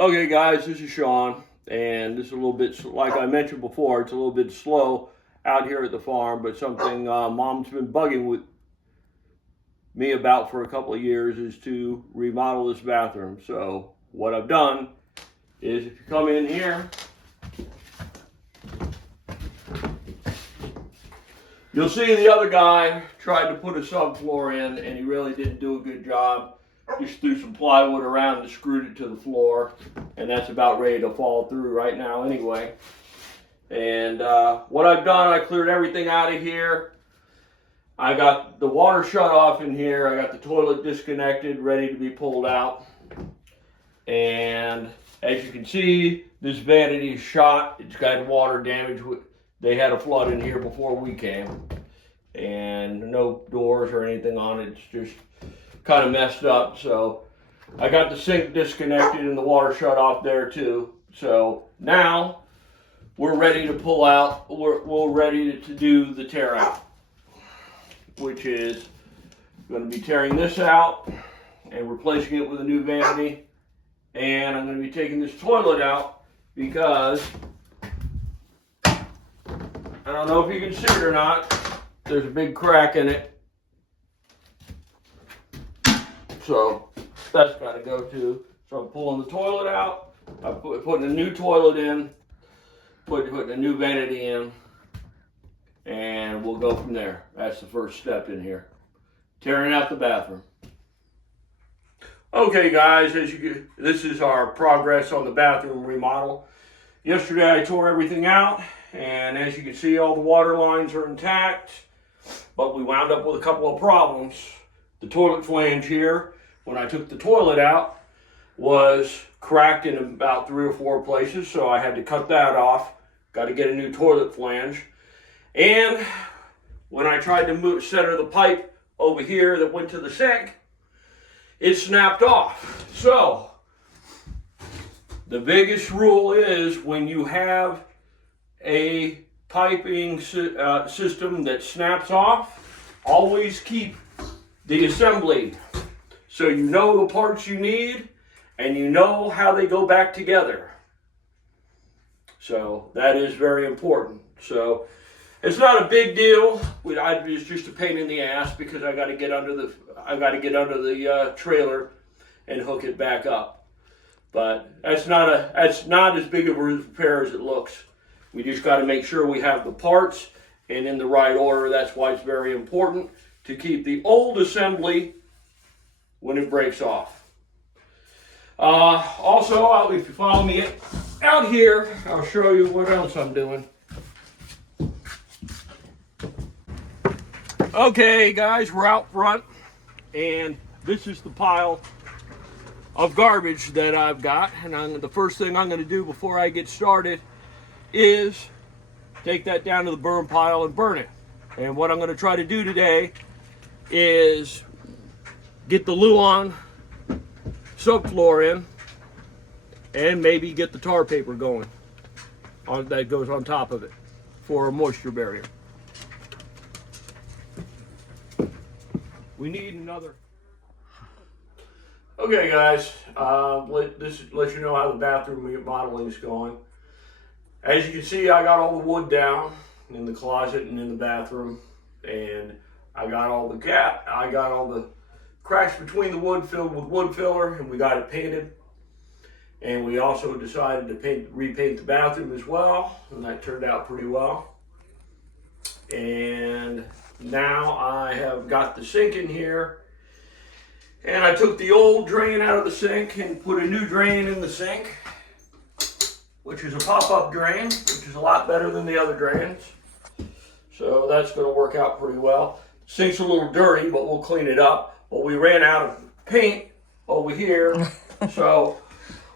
Okay guys, this is Sean, and this is a little bit, like I mentioned before, it's a little bit slow out here at the farm, but something Mom's been bugging with me about for a couple of years is to remodel this bathroom. So what I've done is, if you come in here, you'll see the other guy tried to put a subfloor in, and he really didn't do a good job. Just threw some plywood around and screwed it to the floor, and that's about ready to fall through right now anyway. And what I've done, I cleared everything out of here. I got the water shut off in here. I got the toilet disconnected, ready to be pulled out. And as you can see, this vanity is shot. It's got water damage. They had a flood in here before we came, and no doors or anything on it. It's just kind of messed up. So I got the sink disconnected and the water shut off there too. So now we're ready to pull out. We're ready to do the tear out, which is going to be tearing this out and replacing it with a new vanity. And I'm going to be taking this toilet out because I don't know if you can see it or not. There's a big crack in it. So that's got to go too. So I'm pulling the toilet out. I'm putting a new toilet in, putting a new vanity in, and we'll go from there. That's the first step in here. Tearing out the bathroom. Okay guys, this is our progress on the bathroom remodel. Yesterday I tore everything out, and as you can see, all the water lines are intact, but we wound up with a couple of problems. The toilet flange here, when I took the toilet out, was cracked in about 3 or 4 places, so I had to cut that off. Got to get a new toilet flange. And when I tried to center the pipe over here that went to the sink, it snapped off. So the biggest rule is, when you have a piping system that snaps off, always keep the assembly, so you know the parts you need and you know how they go back together. So that is very important. So it's not a big deal. It's just a pain in the ass because I got to get under the trailer and hook it back up. But that's not as big of a repair as it looks. We just got to make sure we have the parts and in the right order. That's why it's very important to keep the old assembly when it breaks off. Also, if you follow me out here, I'll show you what else I'm doing. Okay guys, we're out front, and this is the pile of garbage that I've got. And the first thing I'm going to do before I get started is take that down to the burn pile and burn it. And what I'm going to try to do today is get the Luan subfloor in, and maybe get the tar paper going that goes on top of it for a moisture barrier. We need another. Okay guys, let you know how the bathroom remodeling is going. As you can see, I got all the wood down in the closet and in the bathroom, and I got all the cracks between the wood filled with wood filler, and we got it painted. And we also decided to repaint the bathroom as well, and that turned out pretty well. And now I have got the sink in here, and I took the old drain out of the sink and put a new drain in the sink, which is a pop-up drain, which is a lot better than the other drains. So that's going to work out pretty well. The sink's a little dirty, but we'll clean it up. But we ran out of paint over here, so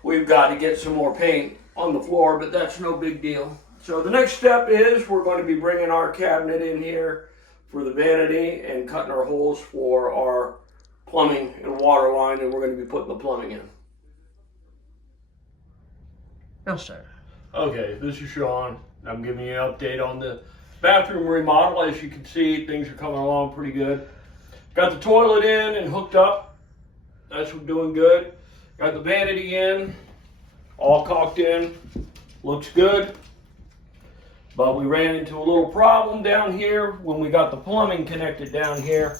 we've got to get some more paint on the floor, but that's no big deal. So the next step is we're going to be bringing our cabinet in here for the vanity and cutting our holes for our plumbing and water line, and we're going to be putting the plumbing in. Yes, sir. Okay, this is Sean. I'm giving you an update on the bathroom remodel. As you can see, things are coming along pretty good. Got the toilet in and hooked up. That's doing good. Got the vanity in. all caulked in, looks good. But we ran into a little problem down here when we got the plumbing connected down here.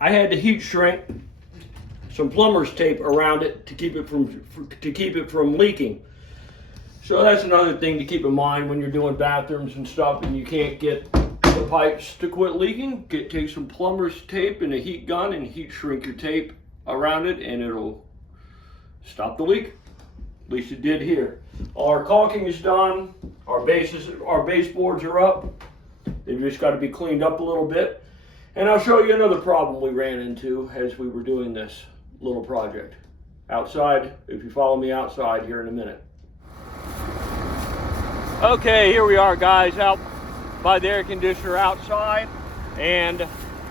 I had to heat shrink some plumber's tape around it to keep it from leaking. So that's another thing to keep in mind when you're doing bathrooms and stuff and you can't get the pipes to quit leaking. Take some plumber's tape and a heat gun and heat shrink your tape around it and it'll stop the leak. At least it did here. All our caulking is done. Our baseboards are up. They've just got to be cleaned up a little bit. And I'll show you another problem we ran into as we were doing this little project. Outside, if you follow me outside here in a minute. Okay, here we are guys, out by the air conditioner outside. And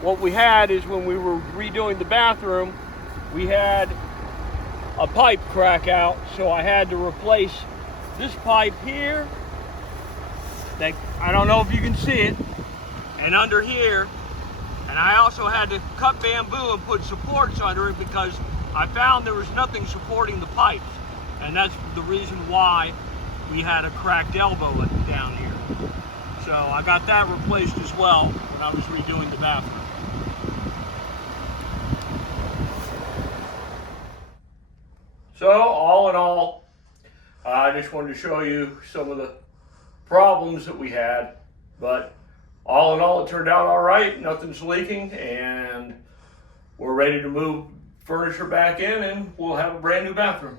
what we had is when we were redoing the bathroom, we had a pipe crack out, so I had to replace this pipe here. I don't know if you can see it, and under here, and I also had to cut bamboo and put supports under it because I found there was nothing supporting the pipes, and that's the reason why we had a cracked elbow down here. So I got that replaced as well when I was redoing the bathroom. So all in all, I just wanted to show you some of the problems that we had, but all in all it turned out all right. Nothing's leaking and we're ready to move furniture back in and we'll have a brand new bathroom.